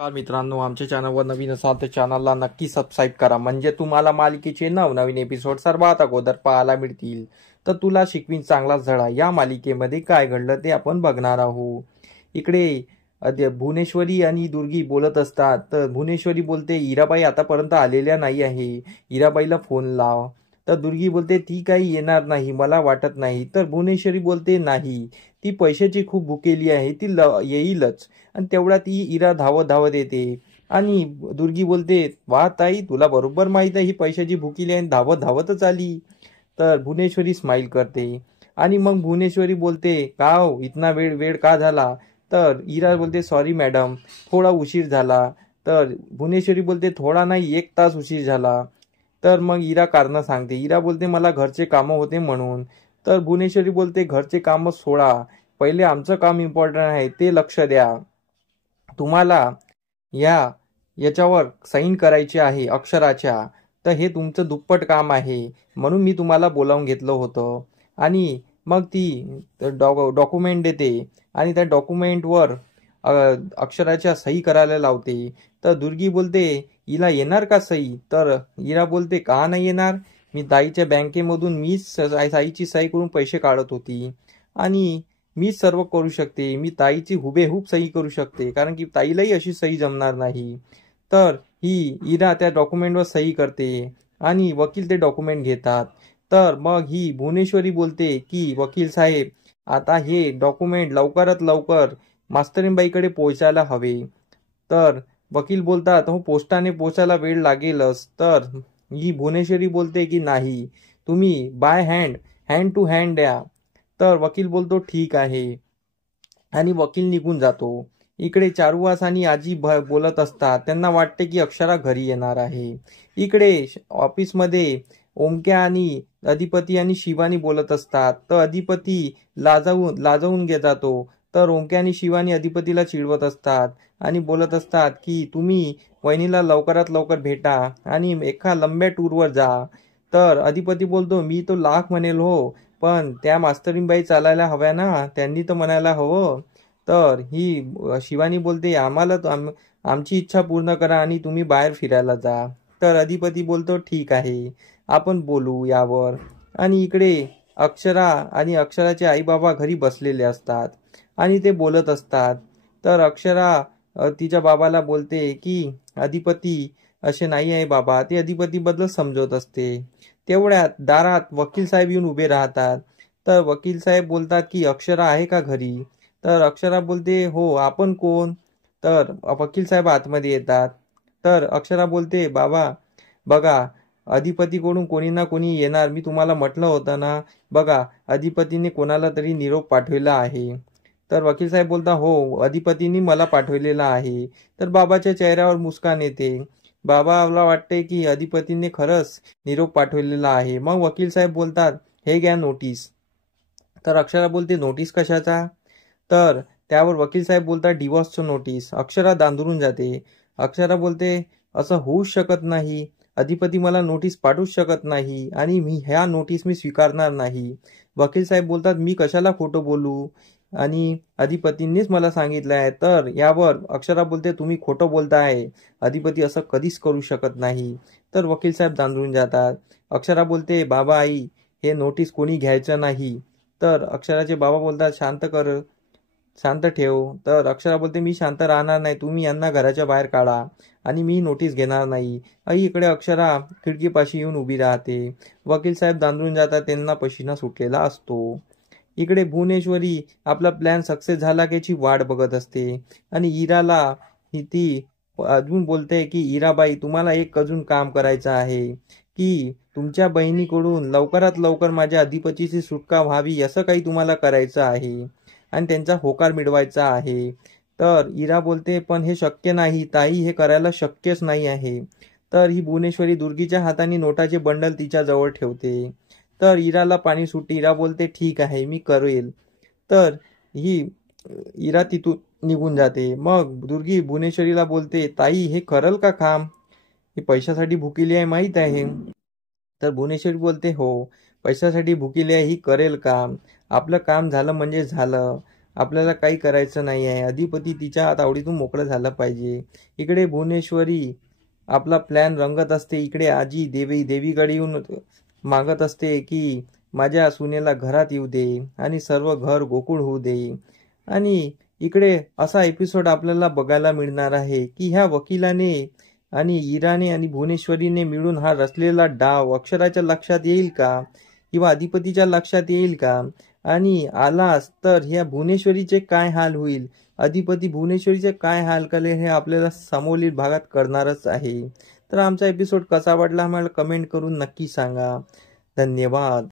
नमस्कार मित्रांनो, आमच्या चॅनलवर नवीन असाल तर चॅनलला नक्की सबस्क्राईब करा, म्हणजे तुम्हाला मालिकेचे नवनवीन एपिसोड सर्वात अगोदर पाहायला मिळतील. तर तुला शिकवीन चांगला धडा या मालिकेमध्ये काय घडलं ते आपण बघणार आहोत. इकडे भुवनेश्वरी आणि दुर्गी बोलत असतात. तर भुवनेश्वरी बोलते, इराबाई आतापर्यंत आलेल्या नाही आहे, इराबाईला फोन लाव. तर दुर्गी बोलते, ती काही येणार नाही, मला वाटत नाही. तर भुवनेश्वरी बोलते, नाही, ती पैशाची खूप भुकेली आहे, ती येईलच. आणि तेवढ्यात ती इरा धावत धावत येते आणि दुर्गी बोलते, वा ताई, तुला बरोबर माहित आहे ही पैशाची भुकीली आहे, धावत धावतच आली. तर भुवनेश्वरी स्माइल करते आणि मग भुवनेश्वरी बोलते, का हो, इतना वेळ वेळ का झाला? तर इरा बोलते, सॉरी मॅडम, थोडा उशीर झाला. तर भुवनेश्वरी बोलते, थोडा नाही, 1 तास उशीर झाला. तर मग इरा कारण सांगते. इरा बोलते, मला घरचे कामं होते म्हणून. तर भुवनेश्वरी बोलते, घरचे कामं सोडा, पहिले आमचं काम इम्पॉर्टंट आहे, ते लक्ष द्या. तुम्हाला याच्यावर साईन करायची आहे अक्षराच्या, तर हे तुमचं दुप्पट काम आहे, म्हणून मी तुम्हाला बोलावून घेतलं होतं. आणि मग ती डॉक्युमेंट देते आणि त्या डॉक्युमेंटवर अक्षराच्या सही करायला लावते. तर दुर्गी बोलते, हिला येणार का सही? तर इरा बोलते, का नाही येणार, मी ताईच्या बँकेमधून मीच साईची सही करून पैसे काढत होती आणि मीच सर्व करू शकते, मी ताईची हुबेहूब सही करू शकते, कारण की ताईलाही अशी सही जमणार नाही. तर ही इरा त्या डॉक्युमेंटवर सही करते आणि वकील ते डॉक्युमेंट घेतात. तर मग ही भुवनेश्वरी बोलते की वकील साहेब, आता हे डॉक्युमेंट लवकरात लवकर मास्तरीनबाईकडे पोहोचायला हवे. तर वकील बोलतात, हो, पोस्टाने पोहोचायला वेळ लागेलच. तर ही भुवनेश्वरी बोलते की नाही, तुम्ही by hand, hand to hand द्या. तर वकील बोलतो, ठीक आहे, आणि वकील निघून जातो. इकडे चारुवास आणि आजी बोलत असतात. त्यांना वाटते की अक्षरा घरी येणार आहे. इकडे ऑफिसमध्ये ओमक्या आणि अधिपती आणि शिवानी बोलत असतात. तर अधिपती लाजवून जातो. तर ओमक्या आणि शिवानी अधिपतीला चिडवत असतात आणि बोलत असतात की तुम्ही वहिनीला लवकरात लवकर भेटा आणि एका लंब्या टूरवर जा. तर अधिपती बोलतो, मी तो लाख म्हणेल हो, पण त्या मास्तरीनबाई चालायला हव्या ना, त्यांनी तर म्हणायला हवं. तर ही शिवानी बोलते, आम्हाला आमची इच्छा पूर्ण करा आणि तुम्ही बाहेर फिरायला जा. तर अधिपती बोलतो, ठीक आहे, आपण बोलू यावर. आणि इकडे अक्षरा आणि अक्षराचे आई बाबा घरी बसलेले असतात आणि ते बोलत असतात. तर अक्षरा तिच्या बाबाला बोलते की अधिपती असे नाही आहे बाबा, ते अधिपतीबद्दल समजवत असते. तेवढ्यात दारात वकील साहेब येऊन उभे राहतात. तर वकील साहेब बोलतात की अक्षरा आहे का घरी? तर अक्षरा बोलते, हो, आपण कोण? तर वकील साहेब आतमध्ये येतात. तर अक्षरा बोलते, बाबा बघा, अधिपतीकडून कोणी ना कोणी येणार, मी तुम्हाला म्हटलं होतं ना, बघा, अधिपतीने कोणाला तरी निरोप पाठवलेला आहे. तर वकील साहेब बोलता, हो, अधिपतीने मला पाठवलेला आहे. तर बाबाच्या चेहऱ्यावर मुस्कान येते. बाबाला वाटते की अधिपतीने खरंच निरोप पाठवलेला आहे. मग वकील साहेब बोलतात, हे घ्या नोटीस. तर अक्षरा बोलते, नोटीस कशाचा? तर त्यावर वकील साहेब बोलतात, डिवॉर्सचं नोटीस. अक्षरा दांदरून जाते. अक्षरा बोलते, असं होऊच शकत नाही, अधिपती मला नोटीस पाठवूच शकत नाही आणि ह्या नोटीस मी स्वीकारणार नाही. वकील साहेब बोलतात, मी कशाला खोटं बोलू, आणि अधिपतींनीच मला सांगितलं आहे. तर यावर अक्षरा बोलते, तुम्ही खोटं बोलताय, अधिपती असं कधीच करू शकत नाही. तर वकील साहेब दांदरून जातात. अक्षरा बोलते, बाबा आई, हे नोटीस कोणी घ्यायचं नाही. तर अक्षराचे बाबा बोलतात, शांत कर, शांत ठेव. तर अक्षरा बोलते, मी शांत राहणार नाही, तुम्ही यांना घराच्या बाहेर काढा आणि मी नोटीस घेणार नाही. इकडे अक्षरा खिडकीपाशी येऊन उभी राहते. वकील साहेब दांदरून जातात, त्यांना पशिना सुटलेला असतो. इकडे भुवनेश्वरी आपला प्लॅन सक्सेस झाला की याची वाट बघत असते आणि इराला ती अजून बोलते की इराबाई, तुम्हाला एक अजून काम करायचं आहे की तुमच्या बहिणीकडून लवकरात लवकर माझ्या अधिपतीची सुटका व्हावी, असं काही तुम्हाला करायचं आहे आणि त्यांचा होकार मिळवायचा आहे. तर इरा बोलते, पण हे शक्य नाही ताई, हे करायला शक्यच नाही आहे. तर ही भुवनेश्वरी दुर्गीच्या हाताने नोटाचे बंडल तिच्या जवळ ठेवते. तर इराला पाणी सुटते. इरा बोलते, ठीक आहे, मी करेल. तर ही इरा तिथून निघून जाते. मग दुर्गी भुवनेश्वरीला बोलते, ताई, हे करल का काम? हे पैशासाठी भुकेली आहे, माहीत आहे. तर भुवनेश्वरी बोलते, हो, पैशासाठी भुकेली आहे, ही करेल काम, आपलं काम झालं म्हणजे झालं. आपल्याला काही करायचं नाही आहे. अधिपती तिच्या तावडीतून मोकळं झालं पाहिजे. इकडे भुवनेश्वरी आपला प्लॅन रंगत असते. इकडे आजी देवीकडे येऊन मागत असते की माझ्या सुनेला घरात येऊ दे आणि सर्व घर गोकुळ होऊ दे. आणि इकडे असा एपिसोड आपल्याला बघायला मिळणार आहे की ह्या वकिलाने आणि इराने आणि भुवनेश्वरीने मिळून हा रचलेला डाव अक्षराच्या लक्षात येईल का किंवा अधिपतीच्या लक्षात येईल का, आणि आलाच तर ह्या भुवनेश्वरीचे काय हाल होईल, अधिपती भुवनेश्वरीचे काय हाल करेल हे आपल्याला समोरील भागात करणारच आहे. तर आमचा एपिसोड कसा वाटला आम्हाला कमेंट करून नक्की सांगा. धन्यवाद.